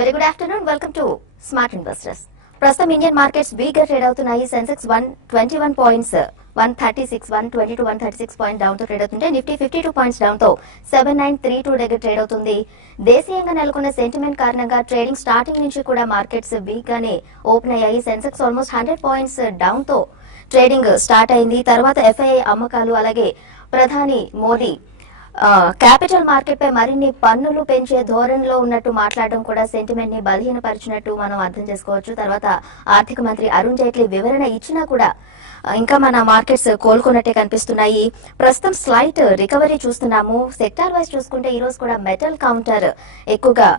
Very good afternoon. Welcome to Smart Investors. ప్రస్తుతం Indian markets week గా trade అవుతున్నాయి. Sensex 121 points 136 122 136 point down తో trade అవుతుంటే నిఫ్టీ 52 పాయింట్స్ డౌన్ తో 7932 దగ్గర ట్రేడ్ అవుతుంది. దేశీయంగా నెలకొన్న సెంటిమెంట్ కారణంగా ట్రేడింగ్ స్టార్టింగ్ నుంచి కూడా మార్కెట్స్ వీక్ గానే ఓపెన్ అయ్యాయి. సెన్సెక్స్ ఆల్మోస్ట్ 100 పాయింట్స్ డౌన్ తో ట్రేడింగ్ స్టార్ట్ అయింది. తర్వాత ఎఫ్ఐఐ అమ్మకాలు అలాగే ప్రధాని మోదీ క్యాపిటల్ మార్కెట్ పై మరిన్ని పన్నులు పెంచే ధోరణిలో ఉన్నట్టు మాట్లాడడం కూడా సెంటిమెంట్ ని బలహీనపరిచినట్టు మనం అర్థం చేసుకోవచ్చు. తర్వాత ఆర్థిక మంత్రి అరుణ్ జైట్లీ వివరణ ఇచ్చినా కూడా ఇంకా మన మార్కెట్స్ కోలుకున్నట్టే కనిపిస్తున్నాయి. ప్రస్తుతం స్లైట్ రికవరీ చూస్తున్నాము. సెక్టార్ వైజ్ చూసుకుంటే ఈ రోజు కూడా మెటల్ కౌంటర్ ఎక్కువగా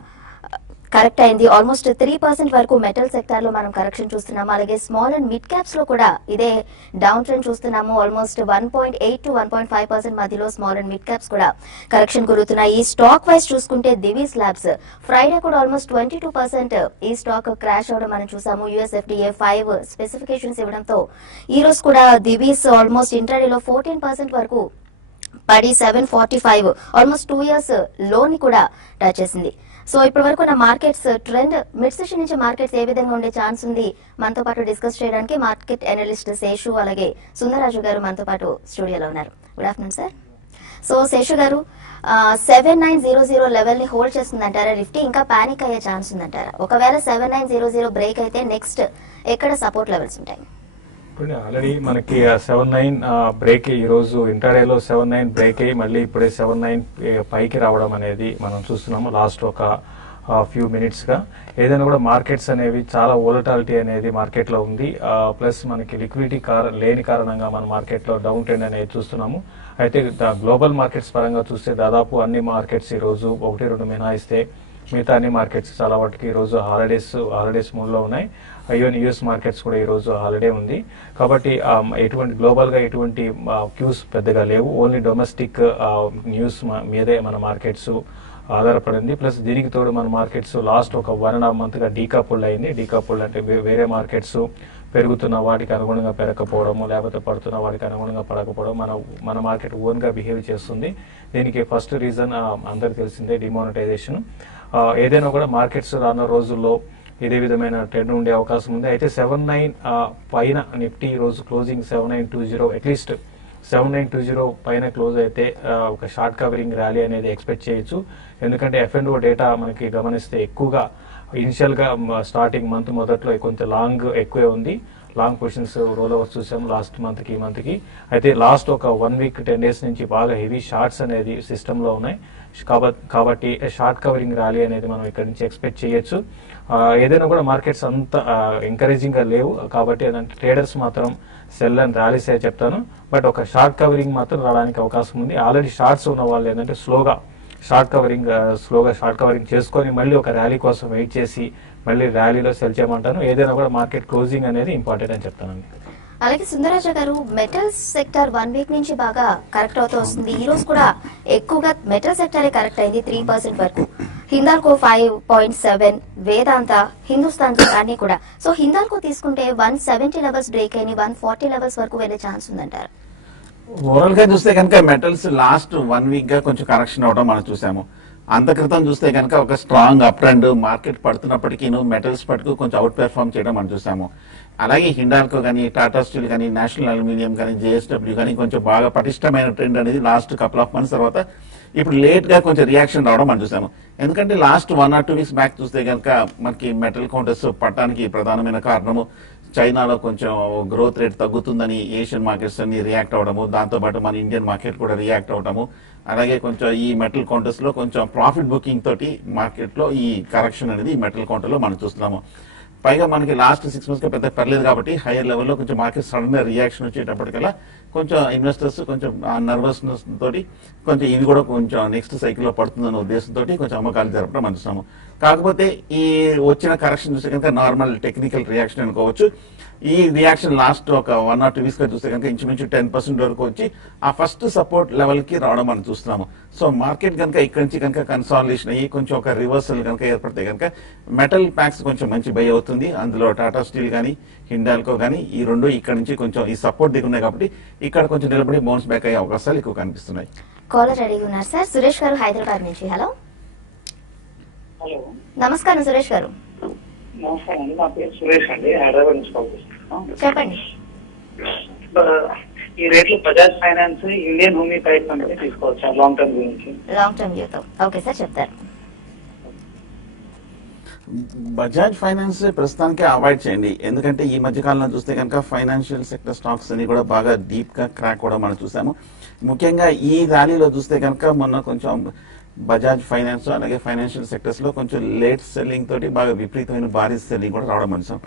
కరెక్ట్ అయింది. ఆల్మోస్ట్ 3% వరకు మెటల్ సెక్టార్ లో మనం కరెక్షన్ చూస్తున్నాము. అలాగే స్మాల్ అండ్ మిడ్ క్యాప్స్ లో కూడా ఇదే డౌన్ ట్రెండ్ చూస్తున్నాము. ఆల్మోస్ట్ 1.8 to 1.5% మధ్యలో స్మాల్ అండ్ మిడ్ క్యాప్స్ కూడా కరెక్షన్ గురుతున్నాయి. స్టాక్ వైజ్ చూసుకుంటే దివీస్ ల్యాబ్స్ ఫ్రైడే కూడా ఆల్మోస్ట్ 22% ఈ స్టాక్ క్రాష్ అవడం మనం చూసాము. యుఎస్ఎఫ్డిఏ 5 స్పెసిఫికేషన్స్ ఇవ్వడంతో ఈ రోజు కూడా దివీస్ ఆల్మోస్ట్ ఇంట్రాడేలో 14% వరకు పడి 745 ఆల్మోస్ట్ 2 years లోని కూడా టచ్ చేసింది. సో ఇప్పటి వరకు నా మార్కెట్స్ ట్రెండ్ మిడ్ సెషన్ నుంచి మార్కెట్స్ ఏ విధంగా ఉండే ఛాన్స్ ఉంది మనతో పాటు డిస్కస్ చేయడానికి మార్కెట్ అనలిస్ట్ శేషు అలాగే సుందరరాజు గారు మనతో పాటు స్టూడియోలో ఉన్నారు. Good afternoon sir. So Seshu గారు 7900 లెవెల్ ని హోల్డ్ చేస్తుందంటారా? నిఫ్టీ ఇంకా పానిక్ అయ్యే ఛాన్స్ ఉందంటారా? ఒకవేళ 7900 బ్రేక్ అయితే నెక్స్ట్ ఎక్కడ సపోర్ట్ లెవెల్స్ ఉంటాయి? ఆల్రెడీ మనకి 79 బ్రేక్ ఈ రోజు ఇంటర్డేలో 79 బ్రేక్ అయ్యి మళ్ళీ ఇప్పుడే 79 పైకి రావడం అనేది మనం చూస్తున్నాము లాస్ట్ ఒక ఫ్యూ మినిట్స్ గా. ఏదైనా కూడా మార్కెట్స్ అనేవి చాలా వోలటాలిటీ అనేది మార్కెట్ లో ఉంది. ప్లస్ మనకి లిక్విడిటీ లేని కారణంగా మన మార్కెట్ లో డౌన్ ట్రెండ్ అనేది చూస్తున్నాము. అయితే గ్లోబల్ మార్కెట్స్ పరంగా చూస్తే దాదాపు అన్ని మార్కెట్స్ ఈ రోజు 1-2 మినహాయిస్తే మిగతా అన్ని మార్కెట్స్ చాలా వాటికి ఈ రోజు హాలిడేస్ మూడ్ లో ఉన్నాయి. ఈవెన్ యుఎస్ మార్కెట్స్ కూడా ఈ రోజు హాలిడే ఉంది. కాబట్టి ఎటువంటి గ్లోబల్ గా ఎటువంటి క్యూస్ పెద్దగా లేవు. ఓన్లీ డొమెస్టిక్ న్యూస్ మీదే మన మార్కెట్స్ ఆధారపడింది. ప్లస్ దీనికి తోడు మన మార్కెట్స్ లాస్ట్ ఒక 1.5 month గా డీకపుల్డ్ అయింది. డీకపుల్డ్ అంటే వేరే మార్కెట్స్ పెరుగుతున్న వాటికి అనుగుణంగా పెరగకపోవడము, లేకపోతే పడుతున్న వాటికి అనుగుణంగా పడకపోవడం మన మార్కెట్ ఓన్ గా బిహేవ్ చేస్తుంది. దీనికి ఫస్ట్ రీజన్ అందరికి తెలిసిందే, డిమానిటైజేషన్. ఏదైనా కూడా మార్కెట్స్ రానున్న రోజుల్లో ఇదే విధమైన ట్రెండ్ ఉండే అవకాశం ఉంది. అయితే 79 పైన నిఫ్టీ ఈ రోజు క్లోజింగ్ 7920 అట్లీస్ట్ 7920 పైన క్లోజ్ అయితే ఒక షార్ట్ కవరింగ్ ర్యాలీ అనేది ఎక్స్పెక్ట్ చేయొచ్చు. ఎందుకంటే F&O డేటా మనకి గమనిస్తే ఎక్కువగా ఇనిషియల్ గా స్టార్టింగ్ మంత్ మొదట్లో కొంత లాంగ్ ఎక్కువే ఉంది. లాంగ్ పొజిషన్స్ రోల్ ఓవర్స్ చూసాము లాస్ట్ మంత్ కి ఈ మంత్ కి. అయితే లాస్ట్ ఒక 1 week 10 days నుంచి బాగా హెవీ షార్ట్స్ అనేది సిస్టమ్ లో ఉన్నాయి. కాబట్టి షార్ట్ కవరింగ్ ర్యాలీ అనేది మనం ఇక్కడ నుంచి ఎక్స్పెక్ట్ చేయొచ్చు. ఏదైనా కూడా మార్కెట్స్ అంత ఎంకరేజింగ్ గా లేవు. కాబట్టి ఏంటంటే ట్రేడర్స్ మాత్రం సెల్ అండ్ ర్యాలీస్ చెప్తాను. బట్ ఒక షార్ట్ కవరింగ్ మాత్రం రావడానికి అవకాశం ఉంది. ఆల్రెడీ షార్ట్స్ ఉన్న వాళ్ళు ఏంటంటే స్లోగా షార్ట్ కవరింగ్ చేసుకొని మళ్ళీ ఒక ర్యాలీ కోసం వెయిట్ చేసి మళ్ళీ ర్యాలీలో సెల్ చేయమంటాను. ఏదైనా కూడా మార్కెట్ క్లోజింగ్ అనేది ఇంపార్టెంట్ అని చెప్తానండి. అలాగే సుందరరాజ గారు, మెటల్స్ సెక్టర్ 1 week నుంచి బాగా కరెక్ట్ అవుతూ వస్తుంది. ఈ రోజు కూడా ఎక్కువగా మెటల్ సెక్టరే కరెక్ట్ అయింది 3% వరకు. హిందాల్కో 5.7, వేదాంత, హిందుస్థాన్ అన్ని కూడా. సో హిందాల్కో తీసుకుంటే 170 లెవెల్స్ బ్రేక్ అయిన 140 లెవెల్స్ వరకు వెళ్లే ఛాన్స్ ఉందంటారు. ఓవరాల్ గా చూస్తే కనుక మెటల్స్ లాస్ట్ 1 week గా కొంచెం కరెక్షన్ అవడం మనం చూసాము. అంత క్రితం చూస్తే కనుక ఒక స్ట్రాంగ్ అప్ ట్రెండ్ మార్కెట్ పడుతున్నప్పటికీ మెటల్స్ పట్టుకు కొంచెం అవుట్ పెర్ఫార్మ్ చేయడం మనం చూసాము. అలాగే హిండాల్కో కానీ, టాటా స్టీల్ కానీ, నేషనల్ అల్యూమినియం కానీ, జేఎస్డబ్ల్యూ కానీ కొంచెం బాగా పటిష్టమైన ట్రెండ్ అనేది లాస్ట్ కపుల్ ఆఫ్ మంత్స్ తర్వాత ఇప్పుడు లేట్ గా కొంచెం రియాక్షన్ రావడం మనం చూసాము. ఎందుకంటే లాస్ట్ 1 or 2 weeks బ్యాక్ చూస్తే కనుక మనకి మెటల్ కౌంటర్స్ పట్టడానికి ప్రధానమైన కారణము చైనాలో కొంచెం గ్రోత్ రేట్ తగ్గుతుందని ఏషియన్ మార్కెట్స్ అన్ని రియాక్ట్ అవడము, దాంతోపాటు మన ఇండియన్ మార్కెట్ కూడా రియాక్ట్ అవడము, అలాగే కొంచెం ఈ మెటల్ కౌంటర్స్ లో కొంచెం ప్రాఫిట్ బుకింగ్ తోటి మార్కెట్ లో ఈ కరెక్షన్ అనేది ఈ మెటల్ కౌంటర్ లో మనం చూస్తున్నాము. పైగా మనకి లాస్ట్ 6 months గా పెద్ద పర్లేదు కాబట్టి హైయర్ లెవెల్లో కొంచెం మార్కెట్ సడన్ గా రియాక్షన్ వచ్చేటప్పటికల్లా కొంచెం ఇన్వెస్టర్స్ కొంచెం నర్వస్నెస్ తోటి కొంచెం ఇది కూడా కొంచెం నెక్స్ట్ సైకిల్లో పడుతుందన్న ఉద్దేశంతో కొంచెం అమ్మకాలు జరపడం అంటున్నాము. కాకపోతే ఈ వచ్చిన కరెక్షన్ చూస్తే కనుక నార్మల్ టెక్నికల్ రియాక్షన్ అనుకోవచ్చు. ఈ రియాక్షన్ లాస్ట్ ఒక 1 or 2 weeks గా చూస్తే కనుక ఇంచుమించు 10% వరకు వచ్చి ఆ ఫస్ట్ సపోర్ట్ లెవెల్ కి రావడం మనం చూస్తున్నాము. సో మార్కెట్ కనుక ఇక్కడి నుంచి కనుక కన్సాలిడేషన్ అయ్యి కొంచెం ఒక రివర్సల్ కనుక ఏర్పడితే కనుక మెటల్ ప్యాక్స్ కొంచెం మంచి బై అవుతుంది. అందులో టాటా స్టీల్ కానీ, హిండాల్కో కానీ ఈ రెండు ఇక్కడ నుంచి కొంచెం ఈ సపోర్ట్ దిగున్నాయి కాబట్టి ఇక్కడ కొంచెం నిలబడి బౌన్స్ బ్యాక్ అయ్యే అవకాశాలు ఎక్కువ కనిపిస్తున్నాయి. కాలర్ రెడీగా ఉన్నారు సార్. సురేష్ గారు హైదరాబాద్ నుంచి. హలో హలో, నమస్కారం సురేష్ గారు. నమస్కారం అండి. నా పేరు సురేష్ అండి, హైదరాబాద్ నుంచి కాల్ చేస్తున్నాను. చెప్పండి. ఈ రేట్లో Bajaj finance, Indian Hume pipe company తీసుకోవచ్చా లాంగ్ టర్మ్ గురించి? లాంగ్ టర్మ్ వ్యూతో ఓకే సార్ చెప్తారు. బజాజ్ ఫైనాన్స్ ప్రస్తుతానికి అవాయిడ్ చేయండి. ఎందుకంటే ఈ మధ్య కాలంలో చూస్తే కనుక ఫైనాన్షియల్ సెక్టర్ స్టాక్స్ అని కూడా బాగా డీప్ గా క్రాక్ కూడా మనం చూసాము. ముఖ్యంగా ఈ ర్యాలీలో చూస్తే కనుక మొన్న కొంచెం బజాజ్ ఫైనాన్స్ అలాగే ఫైనాన్షియల్ సెక్టర్స్ లో కొంచెం లేట్ సెల్లింగ్ తోటి బాగా విపరీతమైన భారీ సెల్లింగ్ కూడా రావడం మనం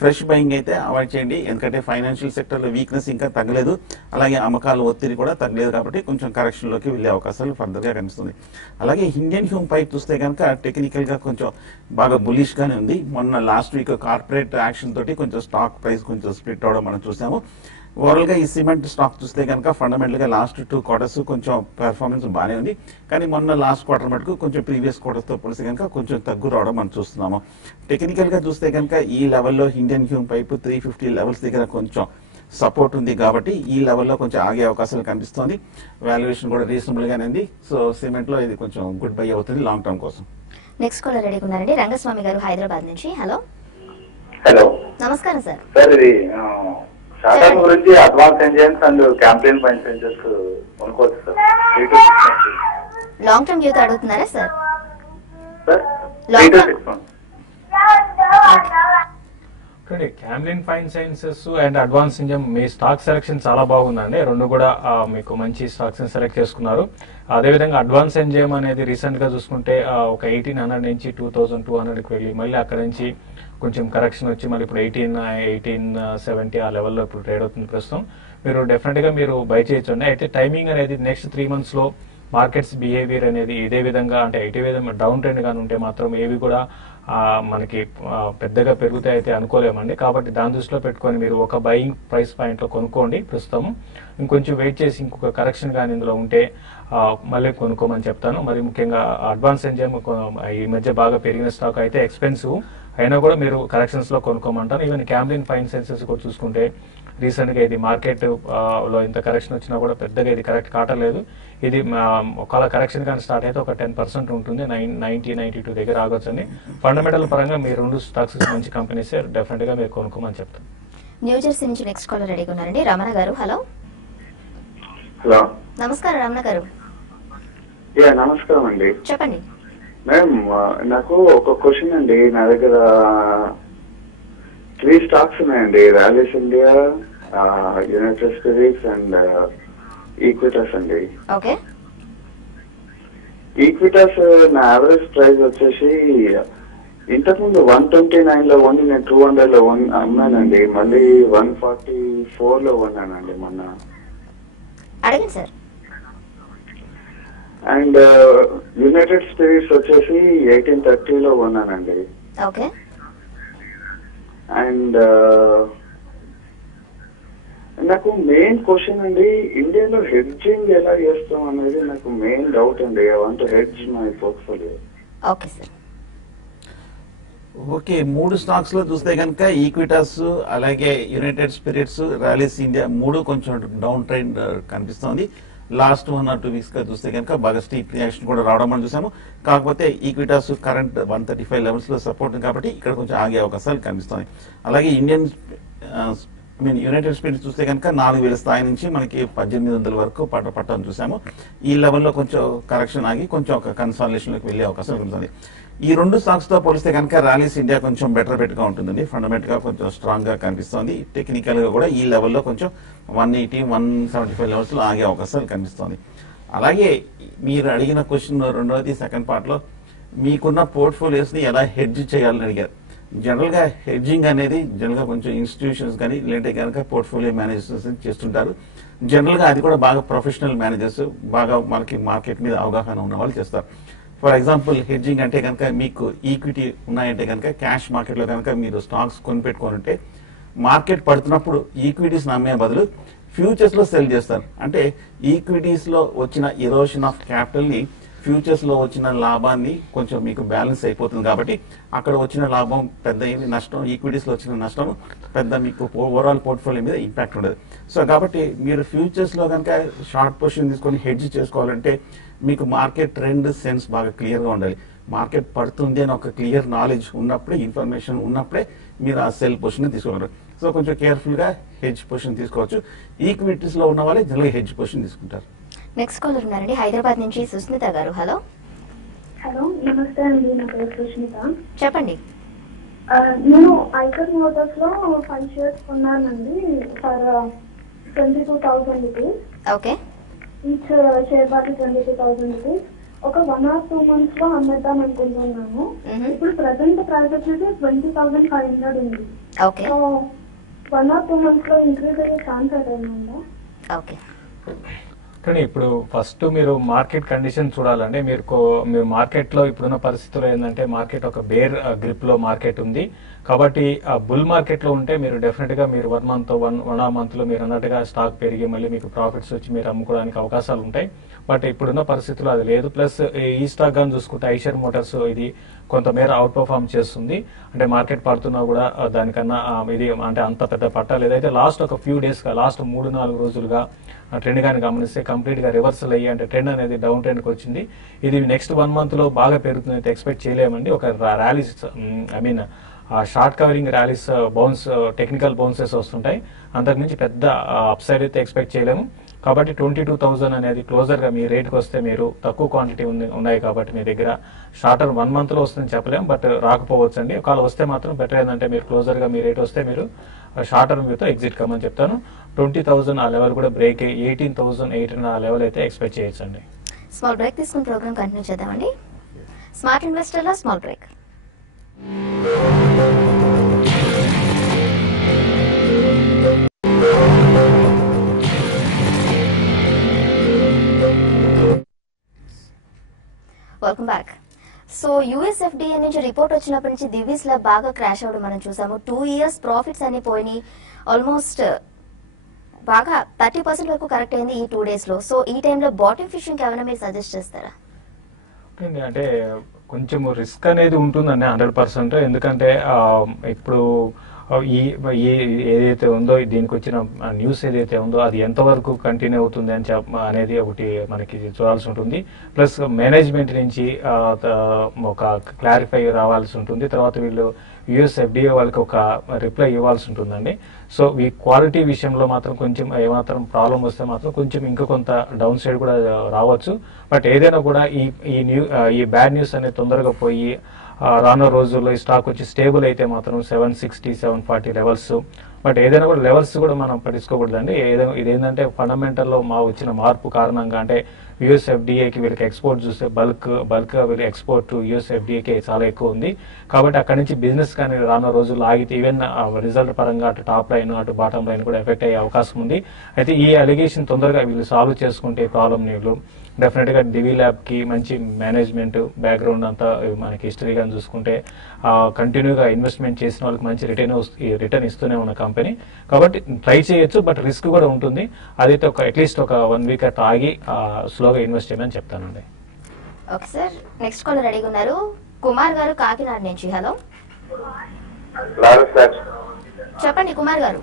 ఫ్రెష్ బయింగ్ అయితే అవాయిడ్ చేయండి. ఎందుకంటే ఫైనాన్షియల్ సెక్టర్ లో వీక్నెస్ ఇంకా తగ్గలేదు, అలాగే అమ్మకాల ఒత్తిడి కూడా తగ్గలేదు కాబట్టి కొంచెం కరెక్షన్ లోకి వెళ్లే అవకాశాలు ఫర్దర్ గా కనిపిస్తుంది. అలాగే ఇండియన్ హ్యూమ్ పైప్ చూస్తే కనుక టెక్నికల్ గా కొంచెం బాగా బులిష్ గానే ఉంది. మొన్న లాస్ట్ వీక్ కార్పొరేట్ యాక్షన్ తోటి కొంచెం స్టాక్ ప్రైస్ కొంచెం స్ప్లిట్ అవడం మనం చూసాము. ఓవరాల్ గా ఈ సిమెంట్ స్టాక్ చూస్తే కనుక ఫండమెంటల్ గా లాస్ట్ 2 క్వార్టర్స్ కొంచెం పెర్ఫార్మెన్స్ బాగానే ఉంది. కానీ మొన్న లాస్ట్ క్వార్టర్ మటుకు కొంచెం ప్రీవియస్ క్వార్టర్స్ తో పోలిస్తే కనుక కొంచెం తగ్గు రావడం మనం చూస్తున్నాము. టెక్నికల్ గా చూస్తే కనుక ఈ లెవెల్లో ఇండియన్ హ్యూమ్ పైప్ 350 లెవెల్స్ దగ్గర కొంచెం సపోర్ట్ ఉంది కాబట్టి ఈ లెవెల్లో కొంచెం ఆగే అవకాశాలు కనిపిస్తోంది. వాల్యుయేషన్ కూడా రీజనబుల్ గానే ఉంది. సో సిమెంట్ లో ఇది కొంచెం గుడ్ బై అవుతుంది లాంగ్ టర్మ్ కోసం. నెక్స్ట్ కాలర్ రెడీగా ఉన్నారండి, రంగస్వామి గారు హైదరాబాద్ నుంచి. హలో హలో, నమస్కారం సార్. సార్ ఇది షార్ట్ గురించి అడ్వాన్స్ ఎంజైన్స్ అండ్ క్యాంపెయిన్ ఫైనాన్సెస్ కొనుక్కోవచ్చు సార్. లాంగ్ టర్మ్ వ్యూతో అడుగుతున్నారా sir? Sir Long 3 to term. 6 months. Camlin fine sciences and advance engine me stock selection చాలా బాగుందండి. రెండు కూడా మీకు మంచి స్టాక్స్ సెలెక్ట్ చేసుకున్నారు. అదేవిధంగా అడ్వాన్స్ ఎంజైమ్ అనేది రీసెంట్ గా చూసుకుంటే ఒక 1800 నుంచి 2200కి వెళ్ళి మళ్ళీ అక్కడ నుంచి కొంచెం కరెక్షన్ వచ్చి మళ్ళీ ఇప్పుడు 1870 ఆ లెవెల్లో ఇప్పుడు ట్రేడ్ అవుతుంది ప్రస్తుతం. మీరు డెఫినెట్ గా మీరు బై చేయొచ్చండి. అయితే టైమింగ్ అనేది నెక్స్ట్ 3 months లో మార్కెట్స్ బిహేవియర్ అనేది ఇదే విధంగా అంటే ఇదే విధంగా డౌన్ ట్రెండ్ గాని ఉంటే మాత్రం ఏవి కూడా మనకి పెద్దగా పెరుగుతాయి అయితే అనుకోలేమండి. కాబట్టి దాని దృష్టిలో పెట్టుకొని మీరు ఒక బయింగ్ ప్రైస్ పాయింట్ లో కొనుక్కోండి ప్రస్తుతం. ఇంకొంచెం వెయిట్ చేసి ఇంకొక కరెక్షన్ కానీ ఇందులో ఉంటే మళ్ళీ కొనుక్కోమని చెప్తాను. మరి ముఖ్యంగా అడ్వాన్స్ ఎంజైమ్ ఈ మధ్య బాగా పెరిగిన స్టాక్ అయితే ఎక్స్పెన్సివ్ అయినా కూడా మీరు కరెక్షన్స్ లో కొనుక్కోమంటారు. ఈవెన్ క్యామ్లిన్ ఫైన్ సైన్సెస్ కూడా చూసుకుంటే రీసెంట్ గా ఇది మార్కెట్ లో ఇంత కరెక్షన్ వచ్చినా కూడా పెద్దగా ఇది కరెక్ట్ కావట్లేదు. ఇది ఒకవేళ కరెక్షన్ కానీ స్టార్ట్ అయితే ఒక 10% ఉంటుంది. 90-92 దగ్గర ఆగొచ్చండి. ఫండమెంటల్ పరంగా మీరు రెండు స్టాక్స్ మంచి కంపెనీస్ డెఫినెట్ గా మీరు కొనుక్కోమని చెప్తాను. న్యూ జెర్సీ నుంచి నెక్స్ట్ కాలర్ రెడీగా ఉన్నారండి, రమణ గారు. హలో హలో, నమస్కారం రమణ గారు. నమస్కారం అండి. చెప్పండి మేడం, నాకు ఒక క్వశ్చన్ అండి. నా దగ్గర 3 స్టాక్స్ ఉన్నాయండి. Rallies India, United spirits and Equitas అండి. ఓకే. ఈక్విటాస్ నా యావరేజ్ ప్రైస్ వచ్చేసి ఇంతకుముందు 129 లో ఉంది, నేను 200 లో అమ్మానండి. మళ్ళీ 144 లో కొన్నానండి మొన్న. అడగండి సార్. అండ్ యునైటెడ్ స్పిరిట్స్ వచ్చేసి 1830 లో కొన్నానండి. ఓకే. అండ్ నాకు మెయిన్ క్వశ్చన్ అండి, ఇండియాలో హెడ్జింగ్ ఎలా చేస్తాం అనేది నాకు మెయిన్ డౌట్ అండి. I want to hedge my portfolio. Okay sir. Okay, 3 stocks లో చూస్తే కనుక ఈక్విటాస్ అలాగే యునైటెడ్ స్పిరిట్స్, ర్యాలీస్ ఇండియా 3 కొంచెం డౌన్ ట్రెండ్ కనిపిస్తోంది. లాస్ట్ 1 or 2 weeks గా చూస్తే కనుక బాగా స్టీప్ రియాక్షన్ కూడా రావడం మనం చూసాము. కాకపోతే ఈక్విటాస్ కరెంట్ 135 లెవెల్స్ లో సపోర్ట్ కాబట్టి ఇక్కడ కొంచెం ఆగే అవకాశాలు కనిపిస్తుంది. అలాగే యునైటెడ్ స్పిరిట్స్ చూస్తే కనుక 4000 స్థాయి నుంచి మనకి 1800 వరకు పట్టని చూసాము. ఈ లెవెల్లో కొంచెం కరెక్షన్ ఆగి కొంచెం ఒక కన్సాలిడేషన్ లోకి వెళ్లే అవకాశం కనిపిస్తుంది. ఈ 2 స్టాక్స్ తో పోలిస్తే కనుక ర్యాలీస్ ఇండియా కొంచెం బెటర్ గా ఉంటుందండి. ఫండమెంటల్ గా కొంచెం స్ట్రాంగ్ గా కనిపిస్తోంది. టెక్నికల్ గా కూడా ఈ లెవెల్లో కొంచెం 180-175 లెవెల్స్ లో ఆగే అవకాశాలు కనిపిస్తోంది. అలాగే మీరు అడిగిన క్వశ్చన్ రెండవది సెకండ్ పార్ట్ లో మీకున్న పోర్ట్ఫోలియోస్ ని ఎలా హెడ్జ్ చేయాలని అడిగారు. జనరల్ గా హెడ్జింగ్ అనేది జనరల్ గా కొంచెం ఇన్స్టిట్యూషన్స్ కానీ లేదంటే కనుక పోర్ట్ఫోలియో మేనేజర్స్ చేస్తుంటారు. జనరల్ గా అది కూడా బాగా ప్రొఫెషనల్ మేనేజర్స్, బాగా మనకి మార్కెట్ మీద అవగాహన ఉన్న వాళ్ళు చేస్తారు. ఫర్ ఎగ్జాంపుల్ హెడ్జింగ్ అంటే కనుక మీకు ఈక్విటీ ఉన్నాయంటే కనుక క్యాష్ మార్కెట్ లో కనుక మీరు స్టాక్స్ కొనిపెట్టుకుంటే మార్కెట్ పడుతున్నప్పుడు ఈక్విటీస్ అమ్మే బదులు ఫ్యూచర్స్ లో సెల్ చేస్తారు. అంటే ఈక్విటీస్ లో వచ్చిన ఇరోషన్ ఆఫ్ క్యాపిటల్ ని ఫ్యూచర్స్ లో వచ్చిన లాభాన్ని కొంచెం మీకు బ్యాలెన్స్ అయిపోతుంది. కాబట్టి అక్కడ వచ్చిన లాభం పెద్ద నష్టం, ఈక్విటీస్ లో వచ్చిన నష్టం పెద్ద మీకు ఓవరాల్ పోర్ట్ఫోలియో మీద ఇంపాక్ట్ ఉండదు. సో కాబట్టి మీరు ఫ్యూచర్స్ లో కనుక షార్ట్ పొజిషన్ తీసుకొని హెడ్జ్ చేసుకోవాలంటే మీకు మార్కెట్ ట్రెండ్ సెన్స్ బాగా క్లియర్ గా ఉండాలి. మార్కెట్ పడుతుంది అని ఒక క్లియర్ నాలెడ్జ్ ఉన్నప్పుడే, ఇన్ఫర్మేషన్ ఉన్నప్పుడే మీరు ఆ సెల్ పొజిషన్ తీసుకోగలరు. సో కొంచెం కేర్ఫుల్గా హెడ్జ్ పొజిషన్ తీసుకోవచ్చు. ఈక్విటీస్లో ఉన్న వాళ్ళే జనరల్గా హెడ్జ్ పొజిషన్ తీసుకుంటారు. నెక్స్ట్ కాలర్ ఉన్నారండి హైదరాబాద్ నుంచి సుస్మిత గారు. హలో హలో, నమస్తే అండి. నా పేరు సుష్మిత. చెప్పండి. నేను ఐకర్ మోటార్స్ లో 5 shares కొన్నానండి for 22,000 rupees. Okay. Each share బాకి 22,000 రూపీస్. ఒక 1 or 2 months లో అమ్మేద్దాం అనుకుంటున్నాను. ఇప్పుడు ప్రెసెంట్ ప్రైస్ వచ్చేసి 20,500 ఉంది. ఓకే. సో 1 or 2 months లో ఇంక్రీజ్ అయ్యే ఛాన్స్ ఏదైనా ఉందా? ఓకే. కానీ ఇప్పుడు ఫస్ట్ మీరు మార్కెట్ కండిషన్ చూడాలంటే మీరు మార్కెట్లో ఇప్పుడున్న పరిస్థితుల్లో ఏంటంటే మార్కెట్ ఒక బేర్ గ్రిప్ లో మార్కెట్ ఉంది. కాబట్టి ఆ బుల్ మార్కెట్ లో ఉంటే మీరు డెఫినెట్ గా మీరు 1 month లో మీరు అన్నట్టుగా స్టాక్ పెరిగి మళ్ళీ మీకు ప్రాఫిట్స్ వచ్చి మీరు అమ్ముకోవడానికి అవకాశాలు ఉంటాయి. బట్ ఇప్పుడున్న పరిస్థితుల్లో అది లేదు. ప్లస్ ఈ స్టాక్ గాని చూసుకుంటే ఐషర్ మోటార్స్ ఇది కొంతమేర అవుట్ పర్ఫార్మ్ చేస్తుంది. అంటే మార్కెట్ పడుతున్నా కూడా దానికన్నా ఇది అంటే అంత పెద్ద పట్టాలు ఏదైతే లాస్ట్ ఒక ఫ్యూ డేస్ గా లాస్ట్ 3-4 రోజులుగా ట్రెండ్ గాని గమనిస్తే కంప్లీట్ గా రివర్సల్ అయ్యి అంటే ట్రెండ్ అనేది డౌన్ ట్రెండ్ కి వచ్చింది. ఇది నెక్స్ట్ 1 month లో బాగా పెరుగుతుంది అయితే ఎక్స్పెక్ట్ చేయలేమండి. ఒక rallies short covering rallies bounce technical bounces వస్తుంటాయి. అంతకు మించి పెద్ద అప్సైడ్ అయితే ఎక్స్పెక్ట్ చేయలేము. కాబట్టి 22,000 అనేది క్లోజర్ గా మీ రేట్కి వస్తే మీరు తక్కువ క్వాంటిటీ ఉన్నాయి కాబట్టి మీ దగ్గర షార్టర్ 1 month లో వస్తుందని చెప్పలేము. బట్ రాకపోవచ్చు అండి. ఒకవేళ వస్తే మాత్రం బెటర్ ఏంటంటే మీరు క్లోజర్ గా మీ రేట్ వస్తే మీరు షార్టర్ వ్యూతో ఎగ్జిట్ కమ్మని చెప్తాను. 20,000 ఆ లెవెల్ కూడా బ్రేక్ అయ్యి 18,800 ఆ లెవెల్ అయితే ఎక్స్పెక్ట్ చేయొచ్చండి. స్మాల్ బ్రేక్ తీసుకుని ప్రోగ్రామ్ కంటిన్యూ చేద్దామండి. స్మార్ట్ ఇన్వెస్టర్ లో small break. Welcome back. So USFDA నుంచి రిపోర్ట్ వచ్చినప్పటి నుంచి దివీస్ లా బాగా క్రాష్ అవడం మనం చూసాము. 2 years ప్రాఫిట్స్ అన్ని పోయినాయి. ఆల్మోస్ట్ బాగా 30% వరకు కరెక్ట్ అయింది ఈ 2 days లో. సో ఈ టైంలో బాటమ్ ఫిషింగ్ ఏమైనా మీరు సజెస్ట్ చేస్తారా? అంటే కొంచెం రిస్క్ అనేది ఉంటుందండి 100%. ఎందుకంటే ఇప్పుడు ఏదైతే ఉందో దీనికి వచ్చిన న్యూస్ ఏదైతే ఉందో అది ఎంతవరకు కంటిన్యూ అవుతుంది అని అనేది ఒకటి మనకి చూడాల్సి ఉంటుంది. ప్లస్ మేనేజ్మెంట్ నుంచి ఒక క్లారిఫై రావాల్సి ఉంటుంది. తర్వాత వీళ్ళు యుఎస్ఎఫ్డిఏ వాళ్ళకి ఒక రిప్లై ఇవ్వాల్సి ఉంటుందండి. సో ఈ క్వాలిటీ విషయంలో మాత్రం కొంచెం ఏమాత్రం ప్రాబ్లం వస్తే మాత్రం కొంచెం ఇంకా కొంత డౌన్ సైడ్ కూడా రావచ్చు. బట్ ఏదైనా కూడా ఈ బ్యాడ్ న్యూస్ అనేది తొందరగా పోయి రానున్న రోజుల్లో ఈ స్టాక్ వచ్చి స్టేబుల్ అయితే మాత్రం 760, 740 లెవెల్స్. బట్ ఏదైనా కూడా లెవెల్స్ కూడా మనం పట్టించుకోకూడదండి. ఇదేంటంటే ఫండమెంటల్ లో వచ్చిన మార్పు కారణంగా అంటే యుఎస్ఎఫ్డిఏకి వీళ్ళకి ఎక్స్పోర్ట్ చూస్తే బల్క్ వీళ్ళకి ఎక్స్పోర్ట్ యుఎస్ఎఫ్డిఏకి చాలా ఎక్కువ ఉంది. కాబట్టి అక్కడి నుంచి బిజినెస్ కానీ రానున్న రోజుల్లో ఆగితే ఈవెన్ రిజల్ట్ పరంగా అటు టాప్ లైన్ అటు బాటమ్ లైన్ కూడా ఎఫెక్ట్ అయ్యే అవకాశం ఉంది. అయితే ఈ అలిగేషన్ తొందరగా వీళ్ళు సాల్వ్ చేసుకుంటే ప్రాబ్లం వీళ్ళు డెఫినెట్ గా డివి ల్యాబ్ కి మంచి మేనేజ్మెంట్ బ్యాక్గ్రౌండ్ అంతా మనకి హిస్టరీ గాని చూసుకుంటే కంటిన్యూగా ఇన్వెస్ట్మెంట్ చేసిన వాళ్ళకి మంచి రిటర్న్ ఇస్తూనే ఉన్న కంపెనీ. కాబట్టి ట్రై చేయొచ్చు. బట్ రిస్క్ కూడా ఉంటుంది. అదైతే అట్లీస్ట్ ఒక 1 week అట్లా ఆగి స్లోగా ఇన్వెస్ట్ చేయమని చెప్తానండి. Okay sir. నెక్స్ట్ కాలర్ రెడీగా ఉన్నారు. కుమార్ గారు కాకినాడ నుంచి. హలో చెప్పండి కుమార్ గారు.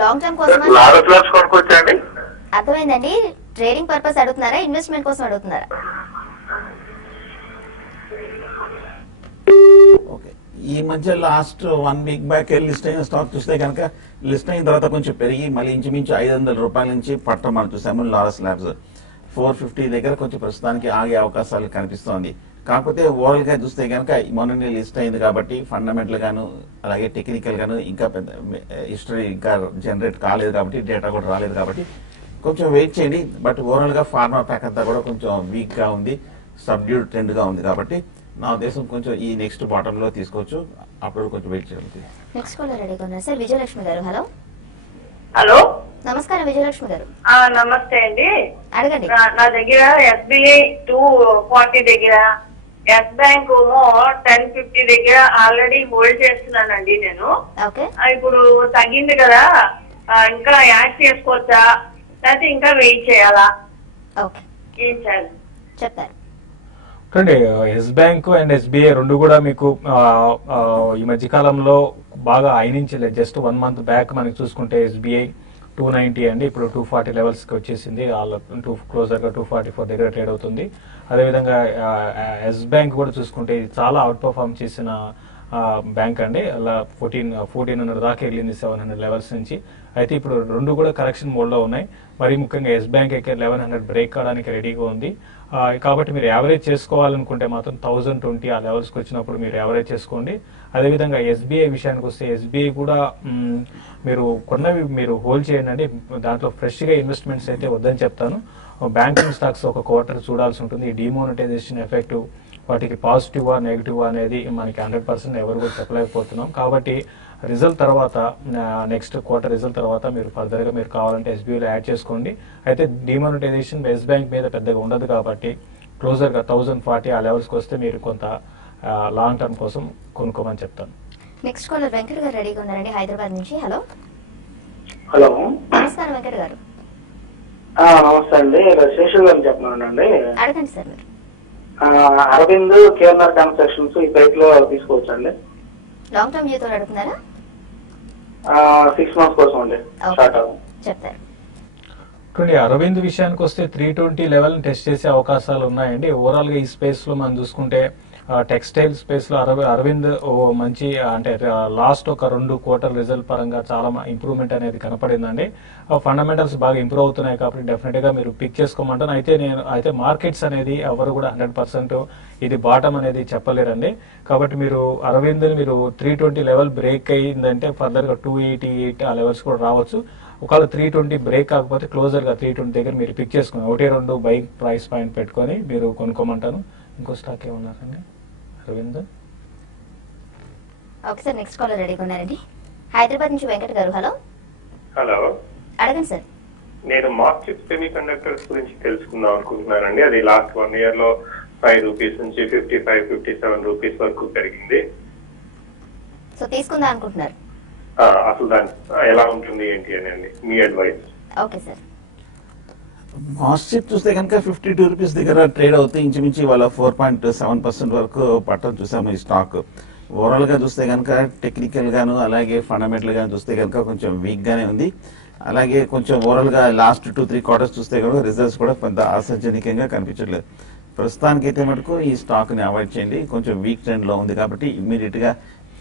లాంగ్ టర్మ్ కోసం అర్థమైందండి. ట్రేడింగ్ పర్పస్ అడుగుతున్నారా, ఇన్వెస్ట్మెంట్ కోసం అడుగుతున్నారా? ఓకే. ఈ మధ్య లాస్ట్ 1 week బ్యాక్ లిస్ట్ అయిన స్టాక్ చూస్తే కనుక లిస్ట్ అయిన తర్వాత కొంచెం పెరిగి మళ్ళీ ఇంచుమించు 500 రూపాయల నుంచి పట్టడం మనం చూసాము. లారస్ ల్యాబ్స్ 450 దగ్గర కొంచెం ప్రస్తుతానికి ఆగే అవకాశాలు కనిపిస్తోంది. కాకపోతే ఓవరాల్ గా చూస్తే కనుక మొన్న లిస్ట్ అయింది కాబట్టి ఫండమెంటల్ గాను అలాగే టెక్నికల్ గాను ఇంకా పెద్ద హిస్టరీ ఇంకా జనరేట్ కాలేదు కాబట్టి డేటా కూడా రాలేదు కాబట్టి కొంచెం వెయిట్ చేయండి. బట్ ఓవరాల్ గా ఫార్మా ప్యాక్ అంతా కూడా కొంచెం వీక్ గా ఉంది, సబ్డ్యూడ్ ట్రెండ్ గా ఉంది. కాబట్టి నా ఉద్దేశం కొంచెం ఈ నెక్స్ట్ బాటమ్ లో తీసుకోవచ్చు. అప్పుడు కొంచెం వెయిట్ చేయాలి. నెక్స్ట్ కాలర్ రెడీగా ఉన్నారు సార్. విజయలక్ష్మి గారు. హలో హలో నమస్కారం విజయలక్ష్మి గారు. నమస్తే అండి. అడగండి. నా దగ్గర ఎస్బీఐ 240 దగ్గర, ఎస్ బ్యాంక్ 1050 దగ్గర ఆల్రెడీ హోల్డ్ చేస్తున్నానండి నేను. ఇప్పుడు తగ్గింది కదా, ఇంకా యాడ్ చేసుకోవచ్చా లేకపోతే ఇంకా వెయిట్ చేయాలా? ఏం చేయాలి చెప్తారు? చూడండి, ఎస్ బ్యాంక్ అండ్ ఎస్బీఐ రెండు కూడా మీకు ఈ మధ్య కాలంలో బాగా అయినించలేదు. జస్ట్ 1 month బ్యాక్ మనకి చూసుకుంటే ఎస్బీఐ 290 అండి, ఇప్పుడు 240 లెవెల్స్కి వచ్చేసింది. క్లోజర్గా 244 దగ్గర ట్రేడ్ అవుతుంది. అదేవిధంగా ఎస్ బ్యాంక్ కూడా చూసుకుంటే ఇది చాలా అవుట్ పర్ఫార్మ్ చేసిన బ్యాంక్ అండి. అలా 1400 దాకా వెళ్ళింది 700 లెవెల్స్ నుంచి. అయితే ఇప్పుడు రెండు కూడా కరెక్షన్ మోడ్లో ఉన్నాయి. మరి ముఖ్యంగా ఎస్ బ్యాంక్ అయితే 1100 బ్రేక్ కావడానికి రెడీగా ఉంది. కాబట్టి మీరు యావరేజ్ చేసుకోవాలనుకుంటే మాత్రం 1020 ఆ లెవెల్స్కి వచ్చినప్పుడు మీరు యావరేజ్ చేసుకోండి. అదేవిధంగా ఎస్బీఐ విషయానికి వస్తే ఎస్బీఐ కూడా మీరు కొన్నవి మీరు హోల్డ్ చేయండి. దాంట్లో ఫ్రెష్గా ఇన్వెస్ట్మెంట్స్ అయితే వద్దని చెప్తాను. బ్యాంకింగ్ స్టాక్స్ ఒక క్వార్టర్ చూడాల్సి ఉంటుంది. డిమోనిటైజేషన్ ఎఫెక్ట్ వాటికి పాజిటివా నెగిటివా అనేది మనకి 100% ఎవరు కూడా చెప్పలేకపోతున్నాం. కాబట్టి రిజల్ట్ తర్వాత నెక్స్ట్ క్వార్టర్ రిజల్ట్ తర్వాత మీరు ఫర్దర్గా మీరు కావాలంటే ఎస్బీఐలో యాడ్ చేసుకోండి. అయితే డిమానిటైజేషన్ ఎస్ బ్యాంక్ మీద పెద్దగా ఉండదు కాబట్టి క్లోజర్గా 1040 ఆ లెవెల్స్కి వస్తే మీరు కొంత లాంగ్ టర్మ్ కోసం కొనుక్కోమని చెప్తాను. నెక్స్ట్ కాలర్ వెంకట్ గారు రెడీగా ఉన్నారండి హైదరాబాద్ నుంచి. హలో హలో, నమస్కారం వెంకట్ గారు. నమస్తే అండి, శేషు గారు చెప్తున్నానండి. అడగండి సార్. మీరు అరవింద్ కేఎన్ఆర్ ట్రాన్సాక్షన్స్ ఈ ప్రైస్ లో తీసుకోవచ్చండి? లాంగ్ టర్మ్ వ్యూతో అడుగుతున్నారా? 6 months కోసం అండి. చెప్తారు. అరవింద్ విషయానికి వస్తే 320 లెవెల్ టెస్ట్ చేసే అవకాశాలు ఉన్నాయండి. ఓవరాల్ గా ఈ స్పేస్ లో మనం చూసుకుంటే టెక్స్టైల్ స్పేస్ లో అరవింద్ మంచి అంటే లాస్ట్ ఒక 2 క్వార్టర్ రిజల్ట్ పరంగా చాలా ఇంప్రూవ్మెంట్ అనేది కనపడిందండి. ఫండమెంటల్స్ బాగా ఇంప్రూవ్ అవుతున్నాయి కాబట్టి డెఫినెట్ గా మీరు పిక్ చేసుకోమంటాను. అయితే మార్కెట్స్ అనేది ఎవరు కూడా 100% ఇది బాటం అనేది చెప్పలేరండి. కాబట్టి మీరు అరవింద్ మీరు 320 లెవెల్ బ్రేక్ అయ్యిందంటే ఫర్దర్ గా 288 ఆ లెవెల్స్ కూడా రావచ్చు. ఒకవేళ 320 బ్రేక్ కాకపోతే క్లోజర్ గా 320 దగ్గర మీరు పిక్ చేసుకుని 1-2 బై ప్రైస్ పాయింట్ పెట్టుకొని మీరు కొనుక్కోమంటాను. ఇంకో స్టాక్ ఏమన్నారండి Arvind? Okay sir, next caller రెడీగా ఉన్నారండి హైదరాబాద్ నుంచి వెంకట్ గారు. హలో. హలో, అడగండి సార్. నేను మార్చిప్ సెమీ కండక్టర్స్ గురించి తెలుసుకుందాం అనుకుంటున్నానండి. అది లాస్ట్ 1 year లో 5 రూపీస్ నుంచి 55-57 రూపీస్ వరకు పెరిగింది. సో తీసుకుందాం అనుకుంటున్నారు? అసలు దాని ఎలా ఉంటుంది ఏంటి అని మీ అడ్వైస్. Okay sir. మార్చిప్ చూస్తే కనుక 52 రూపీస్ దగ్గర ట్రేడ్ అవుతే ఇంచుమించి వాళ్ళ 4.7% వరకు పట్టడం చూసాము ఈ స్టాక్. ఓవరాల్ గా చూస్తే కనుక టెక్నికల్ గాను అలాగే ఫండమెంటల్ గా చూస్తే కనుక కొంచెం వీక్ గానే ఉంది. అలాగే కొంచెం ఓవరాల్ గా లాస్ట్ 2-3 క్వార్టర్స్ చూస్తే కనుక రిజల్ట్స్ కూడా కొంత ఆశాజనకంగా కనిపించట్లేదు. ప్రస్తుతానికి అయితే మటుకు ఈ స్టాక్ ని అవాయిడ్ చేయండి. కొంచెం వీక్ ట్రెండ్ లో ఉంది కాబట్టి ఇమ్మీడియట్ గా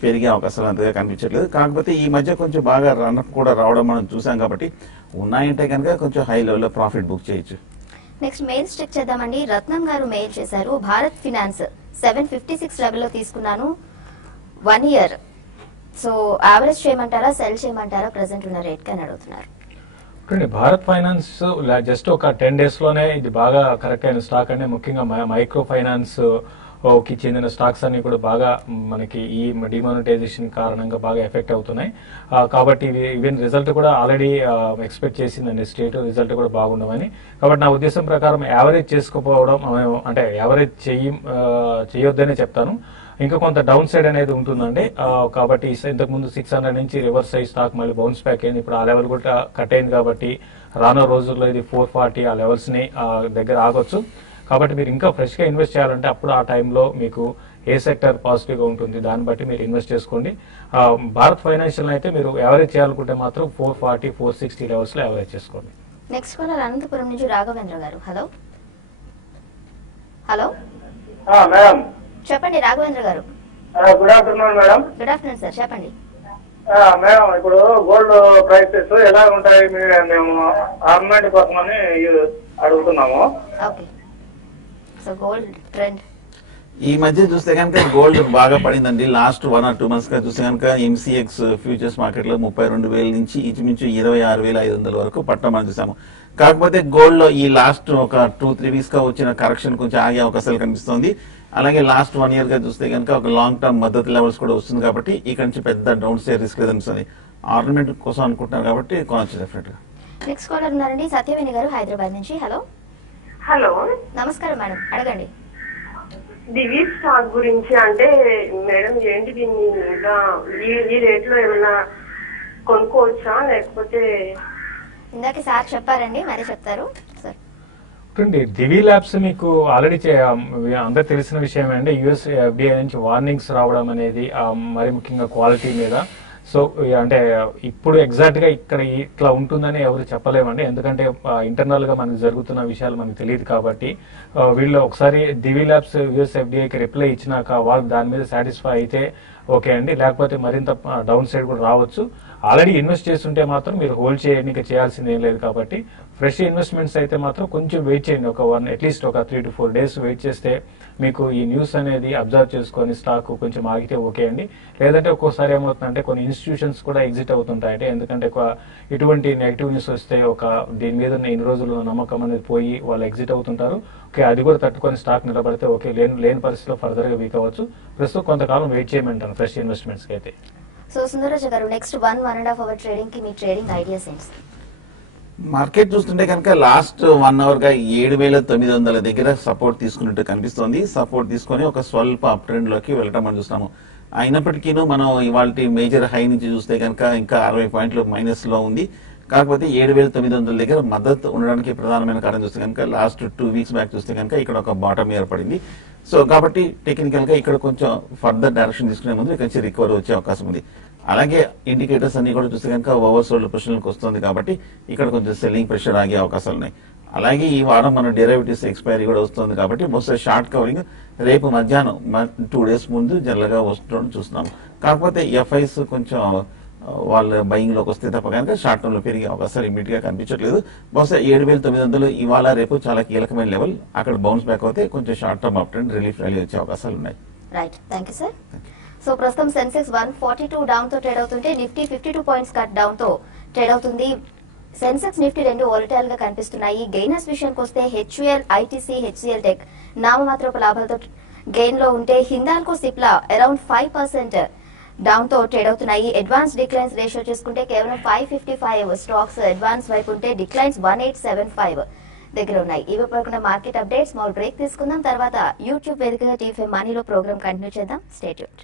పెరిగే అవకాశాలు అంతగా కనిపించట్లేదు. కాకపోతే ఈ మధ్య కొంచెం బాగా రన్అప్ కూడా రావడం మనం చూసాం కాబట్టి ఉన్నాయంటే కనుక కొంచెం హై లెవెల్లో ప్రాఫిట్ బుక్ చేయొచ్చు. నెక్స్ట్ మెయిల్స్ చెక్ చేద్దామండి. రత్నం గారు మెయిల్ చేశారు. భారత్ ఫినాన్స్ 756 లెవెల్లో తీసుకున్నాను 1 year. సో యావరేజ్ చేయమంటారా సెల్ చేయమంటారా ప్రెసెంట్ ఉన్న రేట్ అని అడుగుతున్నారు. భారత్ ఫైనాన్స్ జస్ట్ ఒక 10 days లోనే ఇది బాగా కరెక్ట్ అయిన స్టాక్ అండి. ముఖ్యంగా మైక్రో ఫైనాన్స్ కి చెందిన స్టాక్స్ అన్ని కూడా బాగా మనకి ఈ డిమానిటైజేషన్ కారణంగా బాగా ఎఫెక్ట్ అవుతున్నాయి. కాబట్టి ఈవెన్ రిజల్ట్ కూడా ఆల్రెడీ ఎక్స్పెక్ట్ చేసిందండి స్టేట్ రిజల్ట్ కూడా బాగుండమని. కాబట్టి నా ఉద్దేశం ప్రకారం యావరేజ్ చేసుకోకపోవడం అంటే యావరేజ్ చేయొద్దనే చెప్తాను. ఇంకా కొంత డౌన్ సైడ్ అనేది ఉంటుందండి. కాబట్టి ఇంతకుముందు 600 నుంచి రివర్స్ అయ్యి స్టాక్ మళ్ళీ బౌన్స్ బ్యాక్ అయింది. ఇప్పుడు ఆ లెవెల్ కూడా కట్ అయింది కాబట్టి రానున్న రోజుల్లో ఇది 440 ఆ లెవెల్స్ ని దగ్గర ఆగొచ్చు. కాబట్టి మీరు ఇంకా ఫ్రెష్ గా ఇన్వెస్ట్ చేయాలంటే అప్పుడు ఆ టైంలో మీకు ఏ సెక్టర్ పాజిటివ్ గా ఉంటుంది దాన్ని బట్టి మీరు ఇన్వెస్ట్ చేసుకోండి. భారత్ ఫైనాన్షియల్ అయితే మీరు యావరేజ్ చేయాలనుకుంటే మాత్రం 440-460 లెవెల్స్ లో యావరేజ్ చేసుకోండి. నెక్స్ట్ కాలర్ అనంతపురం నుంచి రాఘవేంద్ర గారు. హలో. హలో మేడం, చెప్పండి రాఘవేంద్ర గారు. Good afternoon madam. Good afternoon sir, చెప్పండి. మేడం, ఇప్పుడు గోల్డ్ ప్రైసెస్ ఎలా ఉంటాయి? మేము ఆర్నమెంట్ కోసమని అడుగుతున్నాము. ఓకే, సో గోల్డ్ ట్రెండ్ ఈ మధ్య చూస్తే కనుక గోల్డ్ బాగా పడిందండి. లాస్ట్ 1 or 2 months గా చూస్తే కనుక MCX ఫ్యూచర్స్ మార్కెట్ లో 32,000 నుంచి ఇంచుమించు 26,500 వరకు పట్టడం మనం చూసాము. కాకపోతే గోల్డ్ లో ఈ లాస్ట్ ఒక 2-3 weeks గా వచ్చిన కరెక్షన్ కొంచెం ఆగే అవకాశాలు కనిపిస్తుంది. అలాగే లాస్ట్ 1 year గా చూస్తే కనుక ఒక లాంగ్ టర్మ్ మద్దతు లెవెల్స్ కూడా వస్తుంది కాబట్టి ఇక్కడ నుంచి పెద్ద డౌన్ సైడ్ రిస్క్ లేదనిపిస్తుంది. ఆర్నమెంట్ కోసం అనుకుంటున్నారు కాబట్టి కొనొచ్చు డెఫినెట్ గా. నెక్స్ట్ కాలర్ ఉన్నారండి సత్యవేణి గారు హైదరాబాద్ నుంచి. హలో. హలో, నమస్కారం మేడం, అడగండి. దివి స్టాక్ గురించి అంటే మేడం ఏంటి దీన్ని ఇంకా ఈ రేట్ లో ఏమైనా కొనుక్కోవచ్చా లేకపోతే? ఇందాక సార్ చెప్పారండి, మరీ చెప్తారు సార్. దివి ల్యాబ్స్ మీకు ఆల్రెడీ అందరూ తెలిసిన విషయం అండి. యుఎస్ FBI నుంచి వార్నింగ్స్ రావడం అనేది మరి ముఖ్యంగా క్వాలిటీ మీద సో అంటే ఇప్పుడు ఎగ్జాక్ట్ గా ఇక్కడ ఇట్లా ఉంటుందని ఎవరు చెప్పలేమండి, ఎందుకంటే ఇంటర్నల్ గా మనకు జరుగుతున్న విషయాలు మనకు తెలియదు కాబట్టి వీళ్ళు ఒకసారి దివి ల్యాబ్స్ యుఎస్ ఎఫ్డిఐకి రిప్లై ఇచ్చినాక వాళ్ళు దాని మీద సాటిస్ఫై అయితే ఓకే అండి, లేకపోతే మరింత డౌన్ సైడ్ కూడా రావచ్చు. ఆల్రెడీ ఇన్వెస్ట్ చేస్తుంటే మాత్రం మీరు హోల్డ్ చేయండి, ఇంకా చేయాల్సింది ఏం లేదు. కాబట్టి ఫ్రెష్ ఇన్వెస్ట్మెంట్స్ అయితే మాత్రం కొంచెం వెయిట్ చేయండి, అట్లీస్ట్ ఒక 3 to 4 days వెయిట్ చేస్తే మీకు ఈ న్యూస్ అనేది అబ్జర్వ్ చేసుకొని స్టాక్ కొంచెం ఆగితే ఓకే అండి. లేదంటే ఒక్కోసారి ఏమవుతుందంటే కొన్ని ఇన్స్టిట్యూషన్స్ కూడా ఎగ్జిట్ అవుతుంటాయంటే, ఎందుకంటే ఇటువంటి నెగిటివ్ న్యూస్ వస్తే దీని మీద ఉన్న ఇన్ని రోజులు నమ్మకం అనేది పోయి వాళ్ళు ఎగ్జిట్ అవుతుంటారు. ఓకే, అది కూడా తట్టుకొని స్టాక్ నిలబడితే ఓకే, లేని పరిస్థితిలో ఫర్దర్ గా వీక్ అవ్వచ్చు. ప్రస్తుతం కొంతకాలం వెయిట్ చేయమంటాను ఫ్రెష్ ఇన్వెస్ట్మెంట్స్ కి అయితే. సో సుందరరాజు గారు, నెక్స్ట్ 1.5 hour ట్రేడింగ్ కి మీ ట్రేడింగ్ ఐడియాస్ ఏంటి? మార్కెట్ చూస్తుంటే కనుక లాస్ట్ 1 hour గా 7,900 దగ్గర సపోర్ట్ తీసుకున్నట్టు కనిపిస్తోంది. సపోర్ట్ తీసుకొని ఒక స్వల్ప అప్ ట్రెండ్ లోకి వెళ్ళటం మనం చూస్తున్నాము. అయినప్పటికీ మనం ఇవాళ మేజర్ హై నుంచి చూస్తే కనుక ఇంకా 60 పాయింట్లు మైనస్ లో ఉంది. కాకపోతే 7,900 దగ్గర మద్దతు ఉండడానికి ప్రధానమైన కారణం చూస్తే కనుక లాస్ట్ 2 weeks బ్యాక్ చూస్తే కనుక ఇక్కడ ఒక బాటం ఏర్పడింది. సో కాబట్టి టెక్నికల్ గా ఇక్కడ కొంచెం ఫర్దర్ డైరెక్షన్ తీసుకునే ముందు ఇక్కడ రికవరీ వచ్చే అవకాశం ఉంది. అలాగే ఇండికేటర్స్ అన్ని కూడా చూస్తే కనుక ఓవర్ సోల్డ్ పొజిషన్కి వస్తుంది కాబట్టి ఇక్కడ కొంచెం సెల్లింగ్ ప్రెషర్ ఆగే అవకాశాలు ఉన్నాయి. అలాగే ఈ వారం మన డెరివేటివ్స్ ఎక్స్పైరీ కూడా వస్తుంది కాబట్టి బహుశా షార్ట్ కవరింగ్ రేపు మధ్యాహ్నం 2 days ముందు జనరల్ గా వస్తుందని చూస్తున్నాం. కాకపోతే ఎఫ్ఐస్ కొంచెం వాళ్ళ బయింగ్ లోకి వస్తే తప్ప కనుక షార్ట్ టర్మ్ లో పెరిగే అవకాశాలు ఇమీడియట్ గా కనిపించట్లేదు. బహుశా 7,900 ఇవాళ రేపు చాలా కీలకమైన లెవెల్. అక్కడ బౌన్స్ బ్యాక్ అవుతే కొంచెం short term up trend relief rally వచ్చే అవకాశాలు ఉన్నాయి. Right, thank you sir. So ప్రస్తుతం సెన్సెక్స్ 142 డౌన్ తో ట్రేడ్ అవుతుంటే నిఫ్టీ 52 పాయింట్స్ కట్ డౌన్ తో ట్రేడ్ అవుతుంది. సెన్సెక్స్ నిఫ్టీ రెండు వాలటైల్ గా కనిపిస్తున్నాయి. గెయినర్స్ విషయానికి వస్తే హెచ్యుఎల్, ఐటీసీ, హెచ్సిఎల్ టెక్ నామమాత్రపు లాభాలతో గెయిన్ లో ఉంటే హిందాల్కో, సిప్లా అరౌండ్ 5% డౌన్ తో ట్రేడ్ అవుతున్నాయి. అడ్వాన్స్ డిక్లైన్స్ రేషియో చూసుకుంటే కేవలం 555 స్టాక్స్ అడ్వాన్స్ వైపు ఉంటే డిక్లైన్స్ 1875 దగ్గర ఉన్నాయి. ఇవి పడుకున్న మార్కెట్ అప్డేట్. స్మాల్ బ్రేక్ తీసుకుందాం, తర్వాత యూట్యూబ్ వేదికగా టీవీ మనీలో ప్రోగ్రామ్ కంటిన్యూ చేద్దాం. Stay tuned.